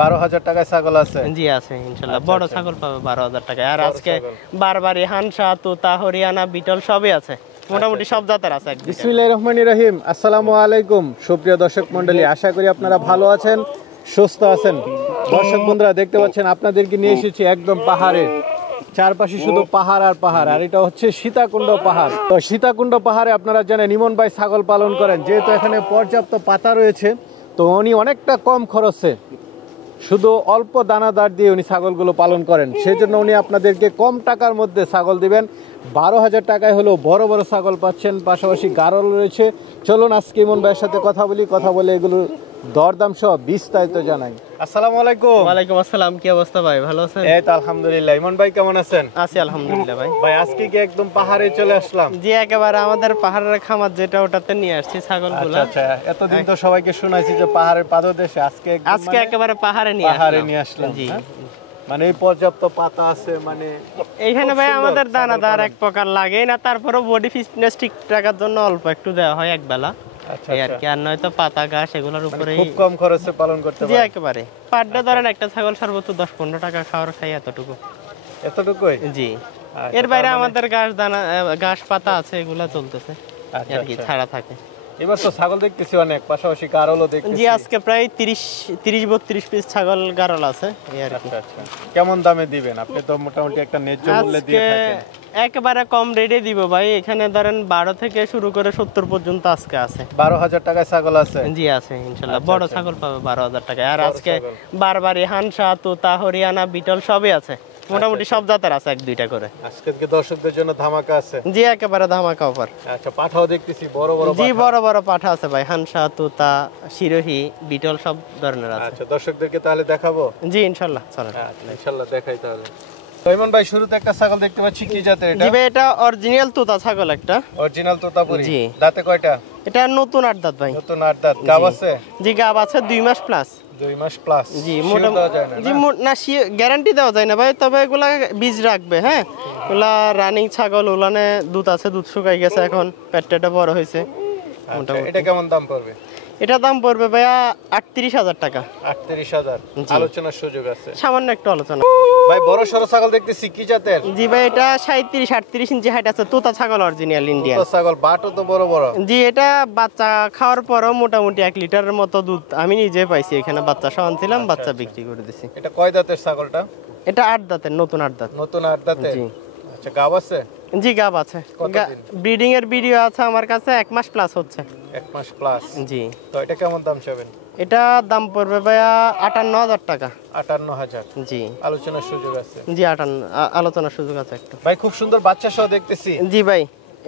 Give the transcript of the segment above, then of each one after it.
12,000 টাকায় ছাগল আছে? জি আছে ইনশাআল্লাহ। বড় ছাগল পাবে 12,000 টাকায়। আর আজকে বারবারি, হানসা, তোতা, হরিয়ানা, বিটল সবই আছে, মোটামুটি সব জাতের আছে। বিসমিল্লাহির রহমানির রহিম। আসসালামু আলাইকুম সুপ্রিয় দর্শক মণ্ডলী, আশা করি আপনারা ভালো আছেন, সুস্থ আছেন। দর্শক বন্ধুরা দেখতে পাচ্ছেন আপনাদেরকে নিয়ে এসেছি একদম পাহাড়ে, চারপাশে শুধু পাহাড় আর পাহাড়। আর এটা হচ্ছে সীতাকুণ্ড পাহাড়। তো সীতাকুণ্ড পাহাড়ে আপনারা জানেন ইমন ভাই ছাগল পালন করেন, যেহেতু এখানে পর্যাপ্ত পাতা রয়েছে, তো উনি অনেকটা কম খরচে শুধু অল্প দানাদার দিয়ে উনি ছাগলগুলো পালন করেন। সেই জন্য উনি আপনাদেরকে কম টাকার মধ্যে ছাগল দিবেন। 12,000 টাকায় হলেও বড় বড় ছাগল পাচ্ছেন, পাশাপাশি গারল রয়েছে। চলুন আজকে ইমন ভাইয়ের সাথে কথা বলে এগুলো দরদাম সহ বিস্তারিত জানাই। আসসালামু আলাইকুম। ওয়ালাইকুম আসসালাম। কি অবস্থা ভাই, ভালো আছেন? এই তো আলহামদুলিল্লাহ। ইমন ভাই কেমন আছেন? আছি আলহামদুলিল্লাহ ভাই। ভাই আজকে কি একদম পাহাড়ে চলে আসলাম? জি একেবারে আমাদের পাহাড়ের খামার যেটা, ওটাতে নিয়ে আসছি ছাগলগুলো। আচ্ছা, এতদিন তো সবাইকে শুনাইছি যে পাহাড়ের পাদদেশে, আজকে একেবারে পাহাড়ে নিয়ে আসলাম। জি মানে এই পর্যাপ্ত পাতা আছে, মানে এইখানে ভাই আমাদের দানাদার এক প্রকার লাগে না, তারপরে বডি ফিটনেস ঠিক রাখার জন্য অল্প একটু দেওয়া হয় এক বেলা। আচ্ছা আর কি, আর নয়তো পাতা ঘাস এগুলোর উপরে খুব কম খরচে পালন করতে পারে। জি একেবারে পার ডে ধরেন একটা ছাগল সর্বোচ্চ 10-15 টাকা খাওয়ার খাই, এতটুকুই। জি এর বাইরে আমাদের ঘাস পাতা আছে, এগুলা চলতেছে আর কি, ছাড়া থাকে। এবার তো ছাগল দেখতেছি অনেক, পাশাপাশি গারলও দেখতেছি। জি আজকে প্রায় 30-32 পিস ছাগল গারল আছে এই আর কি। আচ্ছা, কেমন দামে দিবেন? আপনি তো মোটামুটি একটা ন্যায্য মূল্যে দিয়ে থাকেন। একেবারে কম রেটে দিব ভাই। এখানে ধরেন 12 থেকে শুরু করে 70 পর্যন্ত আজকে আছে। 12,000 টাকায় ছাগল আছে? জি আছে ইনশাআল্লাহ। বড় ছাগল পাবে 12,000 টাকায়। আর আজকে বারবারি, হানসা, তোতা, হরিয়ানা, বিটল সবই আছে, মোটামুটি সব জাতের আছে, 1-2টা করে। আজকে কি দর্শকদের জন্য ধামাকা আছে? জি একেবারে ধামাকা অফার। আচ্ছা, পাঠাও দেখতেছি বড় বড়। জি বড় বড় পাঠা আছে ভাই, হানসা, তোতা, শিরোহী, বিটল সব ধরনের আছে। আচ্ছা, দর্শকদেরকে তাহলে দেখাবো? জি ইনশাআল্লাহ চলেন। ইনশাআল্লাহ দেখাই তাহলে। ইমন ভাই শুরুতে একটা ছাগল দেখতে পাচ্ছি, কি জাতের এটা? জি ভাই এটা অরিজিনাল তোতা ছাগল একটা। অরিজিনাল তোতাপুরি? জি। দাঁতে কয়টা? এটা নতুন 8 দাঁত ভাই। নতুন 8 দাঁত। গাব আছে? জি গাব আছে 2 মাস প্লাস। 2 মাস প্লাস। জি মোটামুটি না গ্যারান্টি দেওয়া যায় না ভাই, তবে এগুলা বীজ রাখবে। হ্যাঁ এগুলা রানিং ছাগল, ওলানে দুধ আছে, দুধ শুকাই গেছে, এখন পেটটা বড় হয়েছে মোটামুটি। এটা কেমন দাম পড়বে? এটা দাম পড়বে ভাইয়া 38,000 টাকা। 38,000? আলোচনার সুযোগ আছে? সামান্য একটু আলোচনা। ভাই বড় সরো ছাগল দেখতেছি, কি জাতের? জি ভাই এটা 37-38 ইঞ্চি হাইট আছে, তোতা ছাগল অরিজিনাল ইন্ডিয়ান। তোতা ছাগল, বাটও তো বড় বড়। জি এটা বাচ্চা খাওয়ার পরও মোটামুটি 1 লিটারের মতো দুধ আমি নিজে পাইছি। এখানে বাচ্চা সহ ছিলাম, বাচ্চা বিক্রি করে দিছি। এটা কয় দাঁতের ছাগলটা? এটা 8 দাঁতের, নতুন 8 দাঁত। নতুন 8 দাঁতের? জি। আচ্ছা, গাব আছে? জি গাব আছে, ব্রিডিং এর ভিডিও আছে আমার কাছে, 1 মাস প্লাস হচ্ছে। 1 মাস প্লাস? জি। তো এটা কেমন দাম চাবেন? এটা দাম পড়বে ভাইয়া 58,000 টাকা। 58,000? জি। আলোচনার সুযোগ আছে? জি আলোচনার সুযোগ আছে একটু। ভাই খুব সুন্দর বাচ্চা সহ দেখতেছি। জি ভাই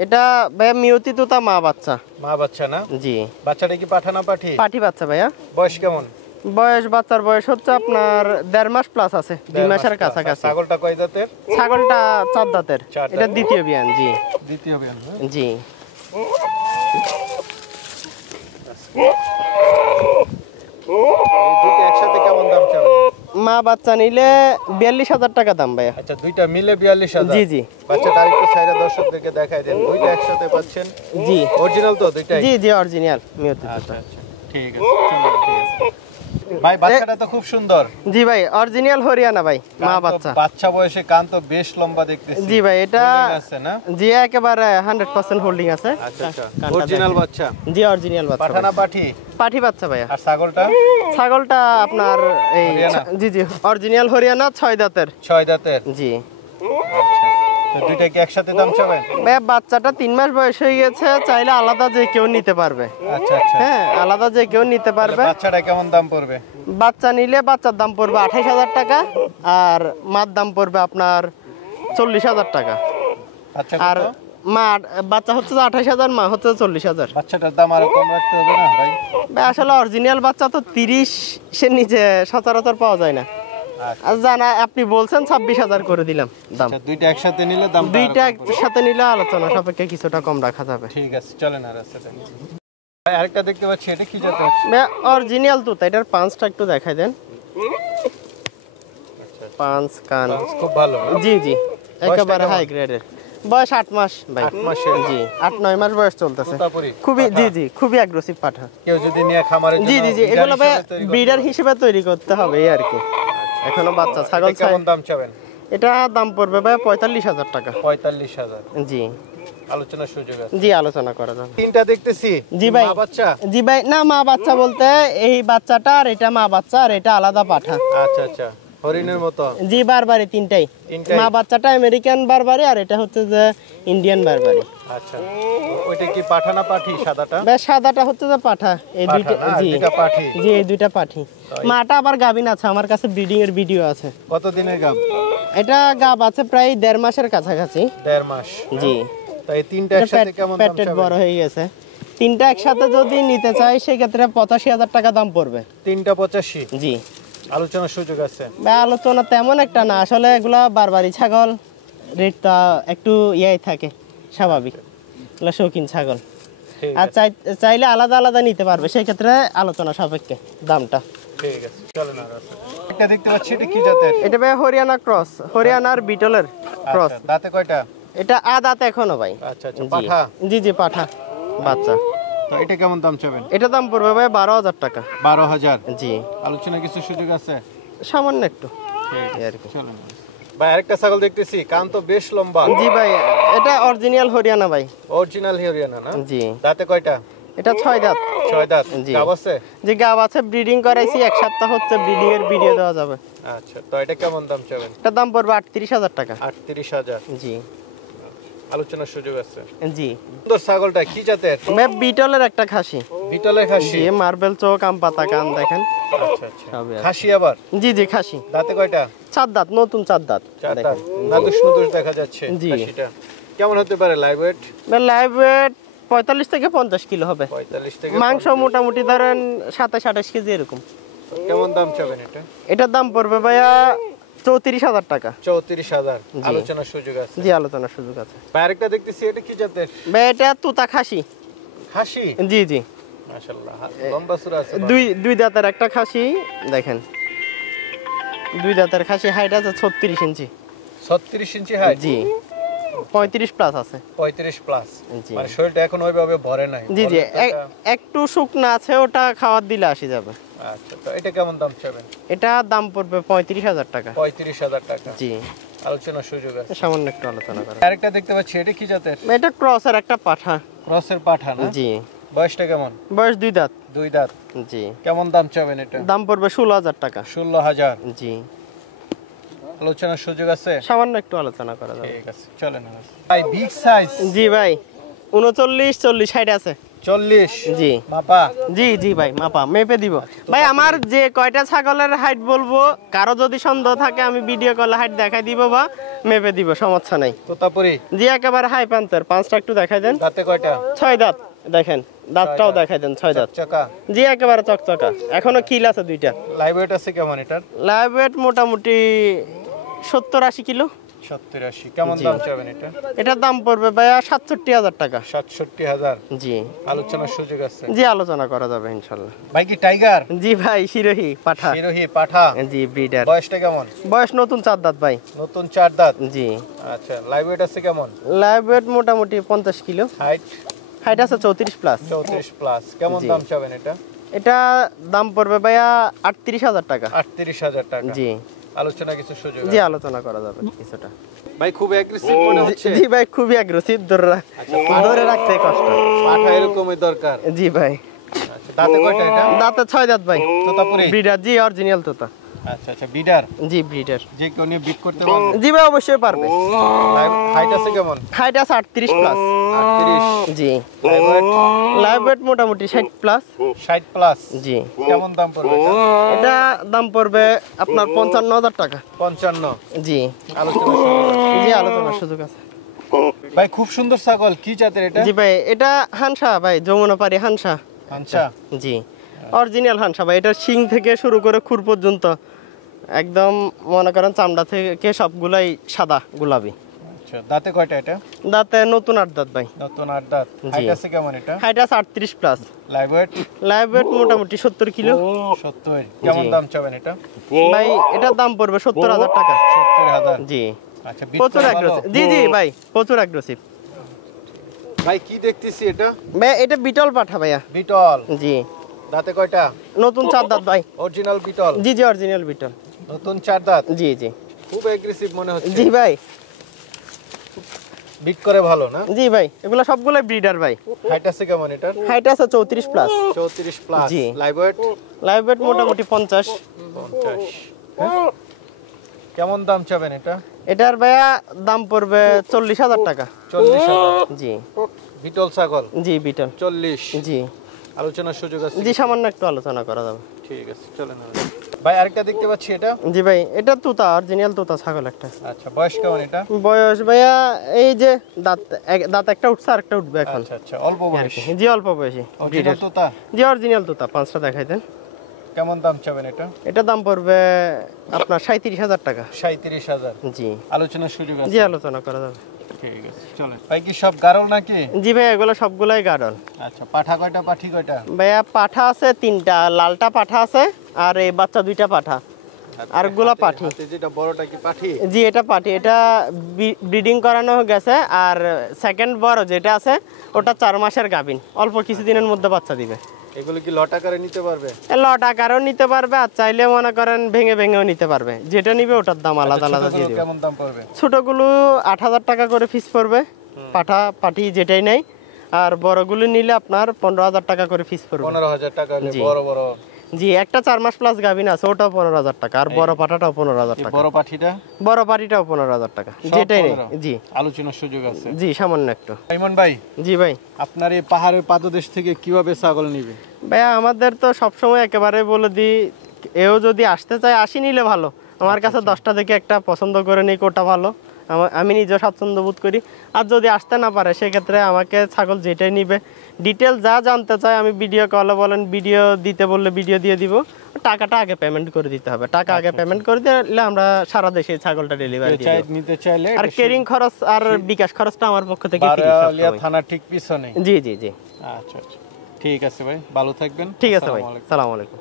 এটা ভাইয়া মিয়তি তোতা মা বাচ্চা। মা বাচ্চা না? জি। বাচ্চাটা কি পাঠা না পাঠি? পাঠি বাচ্চা ভাইয়া। বয়স কেমন? বাচ্চার বয়স হচ্ছে আপনার 1.5 মাস প্লাস আছে, 2 মাসের কাছাকাছি। ছাগলটা কয় দাঁতের? ছাগলটা 4 দাঁতের। এটা দ্বিতীয় বিয়ান। জি দ্বিতীয় বিয়ান। জি। এই দুটো একসাথে কেমন দাম চাবেন? মা বাচ্চা নিলে 42,000 টাকা দাম ভাইয়া। আচ্ছা, দুইটা মিলে 42,000? জি জি। বাচ্চাটা আরেকটু সাইডে দর্শকদেরকে দেখাই দেন। দুইটা একসাথে পাচ্ছেন? জি। অরিজিনাল তো দুইটাই? জি জি অরিজিনাল মিয়তি তোতা। আচ্ছা, ঠিক আছে, ঠিক আছে। ভাই বাচ্চাটা তো খুব সুন্দর। জি ভাই অরিজিনাল হরিয়ানা ভাই, মা বাচ্চা। বাচ্চা বয়সে কান তো বেশ লম্বা দেখতেছি। জি ভাই এটা আছে না? জি একেবারে 100% হোল্ডিং আছে। আচ্ছা, অরিজিনাল বাচ্চা? জি অরিজিনাল বাচ্চা। পাঠা না পাঠি? পাঠি বাচ্চা ভাইয়া। আর ছাগলটা? ছাগলটা আপনার এই জি জি অরিজিনাল হরিয়ানা, 6 দাঁতের। 6 দাঁতের? জি। আচ্ছা, তো দুইটা কি একসাথে দাম চাবেন? ভাইয়া বাচ্চাটা 3 মাস বয়স হয়ে গেছে, চাইলে আলাদা যে কেউ নিতে পারবে। আচ্ছা আচ্ছা। হ্যাঁ আলাদা যে কেউ নিতে পারবে। বাচ্চাটা কেমন দাম পড়বে? বাচ্চা নিলে বাচ্চার দাম পড়বে 28,000 টাকা, আর মার দাম পড়বে আপনার 40,000 টাকা। আর মা বাচ্চা হচ্ছে 28,000, মা হচ্ছে 40,000। বাচ্চাটার দাম আরো কম রাখতে হবে না ভাই? ভাই আসলে অরিজিনাল বাচ্চা তো 30-এর নিচে সচরাচর পাওয়া যায় না। আর জানা আপনি বলছেন 26,000 করে দিলাম দাম। আচ্ছা, দুইটা একসাথে নিলে দাম? দুইটা একসাথে নিলে আলোচনা সাপেক্ষে কিছুটা কম রাখা যাবে। ঠিক আছে, চলেন। আর রাস্তাটা ভাই আরেকটা দেখতে পাচ্ছি, এটা কি জাতের? অরিজিনাল তো, এটার পাঁচটা একটু দেখাই দেন। পাঁচ কান খুব ভালো। জি জি একেবারে হাই গ্রেডের। বয়স 8 মাস ভাই। 8 মাসের জি 8-9 মাস বয়স চলতেছে। তোতাপুরি খুবই জি জি খুবই অ্যাগ্রেসিভ পাঠা। কেউ যদি নিয়ে খামারের জন্য জি জি জি এগুলো ভাই ব্রিডার হিসেবে তৈরি করতে হবে এই আর কি। এখনো বাচ্চা ছাগল কেমন দাম চাবেন? এটা দাম পড়বে ভাই 45,000 টাকা। 45,000 জি আলোচনার সুযোগ আছে। জি আলোচনা করা যাবে। তিনটা দেখতেছি জি ভাই মা বাচ্চা। জি ভাই না মা বাচ্চা বলতে এই বাচ্চাটা আর এটা মা বাচ্চা আর এটা আলাদা পাঠা। আচ্ছা আচ্ছা হরিণের মতো। জি বারবারি তিনটাই। মা বাচ্চাটা আমেরিকান বারবারি আর এটা হচ্ছে যে ইন্ডিয়ান বারবারি। আচ্ছা ওইটা কি পাঠা না পাঠি সাদাটা? বেশ সাদাটা হচ্ছে যে পাঠা। এই দুইটা জি দুইটা পাঠি। জি এই দুইটা পাঠি। মাটা আবার গাবিন আছে আমার কাছে ব্রিডিং এর ভিডিও আছে। কত দিনের গাব? এটা গাব আছে প্রায় 1.5 মাসের কাছাকাছি। 1.5 মাস। জি তাই তিনটা একসাথে কেমন দাম পেটেড বড় হয়ে গেছে। তিনটা একসাথে যদি নিতে চাই সেই ক্ষেত্রে 85,000 টাকা দাম পড়বে। তিনটা 85? জি আলোচনার সুযোগ আছে। আলোচনা তেমন একটা না আসলে এগুলা বারবারি ছাগল রেটটা একটু ইয়াই থাকে স্বাভাবিক। এগুলা শৌখিন ছাগল আর চাইলে আলাদা আলাদা নিতে পারবে সেই ক্ষেত্রে আলোচনা সাপেক্ষে দামটা। ঠিক আছে চলেন আর একটা দেখতে পাচ্ছি এটা কি জাতের? এটা ভাই হরিয়ানা ক্রস হরিয়ানার বিটলের ক্রস। আচ্ছা দাঁতে কয়টা? এটা দাঁত এখনো ভাই। আচ্ছা আচ্ছা পাঠা। জি জি পাঠা বাচ্চা। তো এটা কেমন দাম চাবেন? এটা দাম পড়বে ভাই 12,000 টাকা। 12,000? জি আলোচনা কিছু সুযোগ আছে সামান্য একটু। চলেন ভাই আরেকটা ছাগল দেখতেছি কান তো বেশ লম্বা। জি ভাই এটা অরিজিনাল হরিয়ানা ভাই। অরিজিনাল হরিয়ানা না? জি দাঁতে কয়টা? এটা 6 দাঁত। 6 দাঁত। জি গাব আছে? জি গাব আছে ব্রিডিং করাইছি এক সপ্তাহ হচ্ছে ব্রিডিং এর ভিডিও দেওয়া যাবে। আচ্ছা তো এটা কেমন দাম চাবেন? এটা দাম পড়বে 38,000 টাকা। 38,000? জি আলোচনার সুযোগ আছে। জি সুন্দর ছাগলটা কি জাতের? ভাই বিটলের একটা খাসি। বিটলের খাসি? জি মার্বেল চোখ আম পাতা কান দেখেন। আচ্ছা আচ্ছা খাসি আবার? জি জি খাসি। দাঁতে কয়টা? 4 দাঁত নতুন 4 দাঁত। 4 দাঁত। নাদুস নুদুস দেখা যাচ্ছে জি। খাসিটা কেমন হতে পারে লাইভ ওয়েট? লাইভ ওয়েট 45 থেকে 50 কিলো হবে। 45 থেকে মাংস মোটামুটি ধরেন 27-28 কেজি এরকম। কেমন দাম চাবেন এটা? এটার দাম পড়বে ভাইয়া 34,000 টাকা। 34,000? আলোচনার সুযোগ আছে। জি আলোচনার সুযোগ আছে। আরেকটা দেখতেছি এটা কি জাতের? ভাই এটা তুতা খাসি। খাসি? জি জি মাশাআল্লাহ লম্বা সুরা আছে। দুই দাঁতের একটা খাসি দেখেন। দুই দাঁতের খাসি হাইট আছে 36 ইঞ্চি। 36 ইঞ্চি হাইট? জি 35 প্লাস আছে। 35 প্লাস? জি মানে শরীরটা এখন ওইভাবে ভরে নাই? জি জি একটু শুকনা আছে ওটা খাওয়ার দিলে আসি যাবে। আচ্ছা তো এটা কেমন দাম চাবেন? এটা দাম পড়বে 35,000 টাকা। 35,000 টাকা? জি আলোচনার সুযোগ আছে। সামান্য একটু আলোচনা করা। আরেকটা দেখতে পাচ্ছি এটা কি জাতের? এটা ক্রসের একটা পাঠা। ক্রসের পাঠা না? জি বয়সটা কেমন? বয়স 2 দাঁত। 2 দাঁত? জি কেমন দাম চাবেন এটা? দাম পড়বে 16,000 টাকা। 16,000? জি আলোচনার সুযোগ আছে। সামান্য একটু আলোচনা করা যাবে। ঠিক আছে চলেন ভাই বিগ সাইজ। জি ভাই 39 40 60 আছে। 40? জি মাপা? জি জি ভাই মাপা মেপে দিব ভাই। আমার যে কয়টা ছাগলের হাইট বলবো কারো যদি সন্দেহ থাকে আমি ভিডিও কলে হাইট দেখাই দিব বা মেপে দিব সমস্যা নাই। তোতাপুরি? জি একেবারে হাই পাঞ্চার। পাঁচটা একটু দেখাই দেন। দাঁতে কয়টা? 6 দাঁত দেখেন। দাঁতটাও দেখাই দেন 6 দাঁত। চকা? জি একেবারে চকচকা এখনো কিল আছে 2টা। লাইভ ওয়েট আছে কেমন এটার? লাইভ ওয়েট মোটামুটি 70-80 কিলো। 70-80? কেমন দাম চাবেন এটা? এটার দাম পড়বে ভাইয়া 67,000 টাকা। 67,000? জি আলোচনার সুযোগ আছে। জি আলোচনা করা যাবে ইনশাআল্লাহ। ভাই কি টাইগার? জি ভাই শিরোহী পাঠা। শিরোহী পাঠা? জি ব্রিডার। বয়সটা কেমন? বয়স নতুন 4 দাঁত ভাই। নতুন 4 দাঁত? জি আচ্ছা লাইভ ওয়েট আছে কেমন? লাইভ ওয়েট মোটামুটি 50 কিলো। হাইট? হাইট আছে 34 প্লাস। 34 প্লাস? কেমন দাম চাবেন এটা? এটা দাম পড়বে ভাইয়া 38,000 টাকা। 38,000 টাকা? জি আলোচনা কিছু সুযোগ জি আছে। আলোচনা করা যাবে কিছুটা। ভাই খুব অ্যাগ্রেসিভ মনে হচ্ছে। জি ভাই খুবই অ্যাগ্রেসিভ ধরে রাখতে কষ্ট। পাঠা এরকমই দরকার। জি ভাই আচ্ছা দাঁতে কয়টা এটা? দাঁতে 6 দাঁত ভাই। তোতাপুরি? ব্রিডার জি অরিজিনাল তোতা। আচ্ছা আচ্ছা বিডার? জি ব্রিডার। যে কেউ নিয়ে বিট করতে পারবে? জি ভাই অবশ্যই পারবে। হাইট আছে কেমন? হাইট আছে 38 প্লাস। 38? জি লাইভ ওয়েট? লাইভ ওয়েট মোটামুটি 60 প্লাস। 60 প্লাস? জি কেমন দাম পড়বে এটা? এটা দাম পড়বে আপনার 55,000 টাকা। 55? জি আলোচনা সুযোগ আছে। জি আলোচনার সুযোগ আছে। ভাই খুব সুন্দর ছাগল কি জাতের এটা? জি ভাই এটা হানসা ভাই যমুনাপাড়ি হানসা। আচ্ছা জি অরিজিনাল হানসা ভাই। এটার শিং থেকে শুরু করে খুর পর্যন্ত একদম মনে করেন চামড়া থেকে সবগুলাই সাদা গোলাপি। আচ্ছা দাঁতে কয়টা এটা? দাঁতে নতুন 8 দাঁত ভাই। নতুন 8 দাঁত? হাইট আছে কেমন এটা? হাইট আছে 38 plus. Live weight? Live weight মোটামুটি 70 কিলো। 70? কেমন দাম চাবেন এটা? ভাই এটার দাম পড়বে 70,000 টাকা। 70,000? জি আচ্ছা, বিট প্রচুর করা অ্যাগ্রেসিভ। ভালো? জি জি ভাই, প্রচুর অ্যাগ্রেসিভ ভাই কি দেখতেছি এটা? ভাই। এটা বিটল পাঠা ভাইয়া। বিটল। জি। দাঁতে কয়টা? নতুন 4 দাঁত ভাই। অরিজিনাল বিটল? জি জি, অরিজিনাল বিটল। নতুন 4 দাঁত? জি জি। খুব অ্যাগ্রেসিভ মনে হচ্ছে। জি ভাই। বিট করে ভালো না? জি ভাই, এগুলো সবগুলাই ব্রিডার ভাই। হাইট আছে কেমন এটার? হাইট আছে 34 প্লাস। 34 প্লাস। জি। Live weight? লাইভ ওয়েট মোটামুটি 50। 50। কেমন দাম চাবেন এটা? এটার ভাইয়া দাম পড়বে 40,000 টাকা। 40,000? জি। বিটল ছাগল? জি বিটল। 40? জি। আলোচনার সুযোগ আছে? জি, সামান্য একটু আলোচনা করা যাবে। ঠিক আছে, চলেন। ভাই আরেকটা দেখতে পাচ্ছি, এটা? জি ভাই, এটা তুতা, অরিজিনাল তুতা ছাগল একটা। আচ্ছা, বয়স কেমন এটা? বয়স ভাইয়া এই যে দাঁত একটা উঠছে আর একটা উঠবে এখন। আচ্ছা আচ্ছা, অল্প বয়স। জি অল্প বয়সী। অরিজিনাল তোতা? জি অরিজিনাল তুতা। 5টা দেখাই দেন। কেমন দাম চাবেন এটা? এটা দাম পড়বে আপনার 37,000 টাকা। 37,000? জি। আলোচনার সুযোগ আছে? জি, আলোচনা করা যাবে। ঠিক আছে, চলেন। ভাই কি সব গারল নাকি? জি ভাই, এগুলো সবগুলাই গার্ডন। আচ্ছা, পাঠা কয়টা, পাঠি কয়টা? ভাইয়া পাঠা আছে 3টা, লালটা পাঠা আছে, আর এই বাচ্চা 2টা পাঠা, আর গুলা পাঠি। হাতে যেটা বড়টা কি পাঠি? জি, এটা পাঠি। এটা ব্রিডিং করানো গেছে। আর সেকেন্ড বড় যেটা আছে ওটা 4 মাসের গাভিন, অল্প কিছুদিনের মধ্যে বাচ্চা দিবে। এগুলো কি লট আকারে নিতে পারবে? লট আকারেও নিতে পারবে, আর চাইলে মনে করেন ভেঙে ভেঙেও নিতে পারবে। যেটা নিবে ওটার দাম আলাদা আলাদা দিয়ে দিবে। কেমন দাম পড়বে? ছোটগুলো 8,000 টাকা করে পিস পড়বে, পাঠি যেটাই নেই। আর বড়গুলো নিলে আপনার 15,000 টাকা করে পিস পড়বে। 15,000 টাকা হলে জি। বড় বড়? জি, একটা 4 মাস প্লাস গাভিন আছে, ওটাও 15,000 টাকা। আর বড় পাঠাটাও 15,000 টাকা। বড় পাঠিটা? বড় পাঠিটাও 15,000 টাকা, যেটাই নেই। জি। আলোচনার সুযোগ আছে? জি, সামান্য একটু। ইমন ভাই। জি ভাই। আপনার এই পাহাড়ের পাদদেশ থেকে কিভাবে ছাগল নিবে? ভাইয়া আমাদের তো সবসময় একেবারে বলে দিই, এও যদি আসতে চায় আসি, নিলে ভালো। আমার কাছে 10টা থেকে একটা পছন্দ করে নিই, কোটা ভালো, আমি নিজেও স্বাচ্ছন্দ্য বোধ করি। আর যদি আসতে না পারে সেক্ষেত্রে আমাকে ছাগল যেটাই নিবে, ডিটেল যা জানতে চায় আমি ভিডিও কলে বলেন, ভিডিও দিতে বললে ভিডিও দিয়ে দিব। টাকাটা আগে পেমেন্ট করে দিতে হবে। টাকা আগে পেমেন্ট করে দিলে আমরা সারা দেশে ছাগলটা ডেলিভারি দিয়ে দেব। নিতে চাইলে আর কেরিং খরচ আর বিকাশ খরচটা আমার পক্ষ থেকে ফ্রি। বারলিয়া থানা ঠিক পিছনে? জি জি জি। আচ্ছা আচ্ছা, ঠিক আছে ভাই, ভালো থাকবেন। ঠিক আছে ভাই, আসসালামু আলাইকুম।